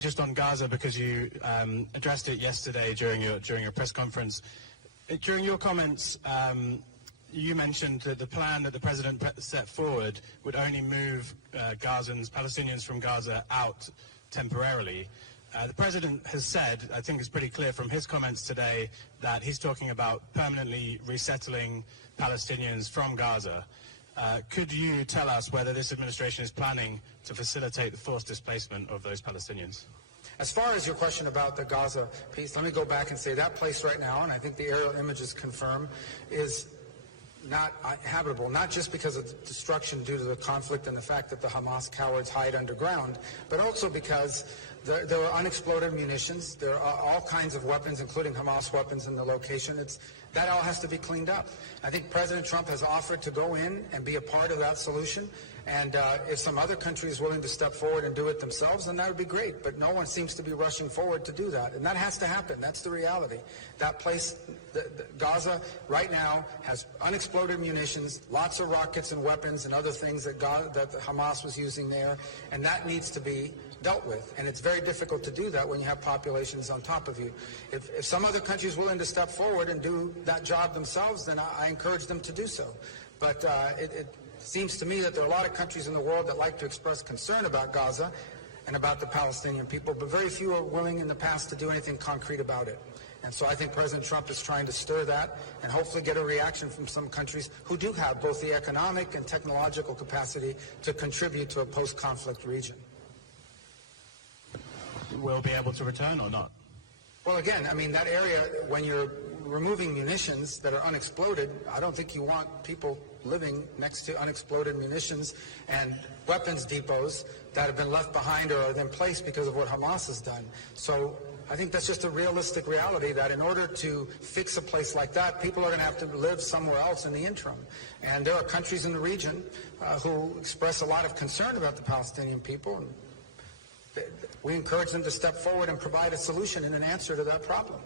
Just on Gaza, because you addressed it yesterday during your press conference. During your comments, you mentioned that the plan that the president set forward would only move Palestinians from Gaza out temporarily. The president has said, I think it's pretty clear from his comments today, that he's talking about permanently resettling Palestinians from Gaza. Could you tell us whether this administration is planning to facilitate the forced displacement of those Palestinians? As far as your question about the Gaza piece, let me go back and say that place right now, and I think the aerial images confirm, is not habitable, not just because of the destruction due to the conflict and the fact that the Hamas cowards hide underground, but also because there are unexploded munitions. There are all kinds of weapons, including Hamas weapons, in the location. That all has to be cleaned up. I think President Trump has offered to go in and be a part of that solution. And if some other country is willing to step forward and do it themselves, then that would be great. But no one seems to be rushing forward to do that. And that has to happen. That's the reality. That place, Gaza, right now has unexploded munitions, lots of rockets and weapons and other things that Hamas was using there. And that needs to be dealt with. And it's very difficult to do that when you have populations on top of you. If some other country is willing to step forward and do that job themselves, then I encourage them to do so. But it seems to me that there are a lot of countries in the world that like to express concern about Gaza and about the Palestinian people, but very few are willing in the past to do anything concrete about it. And so I think President Trump is trying to stir that and hopefully get a reaction from some countries who do have both the economic and technological capacity to contribute to a post-conflict region. Will be able to return or not? Well, again, I mean, that area, when you're removing munitions that are unexploded, I don't think you want people living next to unexploded munitions and weapons depots that have been left behind or are in place because of what Hamas has done. So I think that's just a realistic reality that in order to fix a place like that, people are going to have to live somewhere else in the interim. And there are countries in the region who express a lot of concern about the Palestinian people. And we encourage them to step forward and provide a solution and an answer to that problem.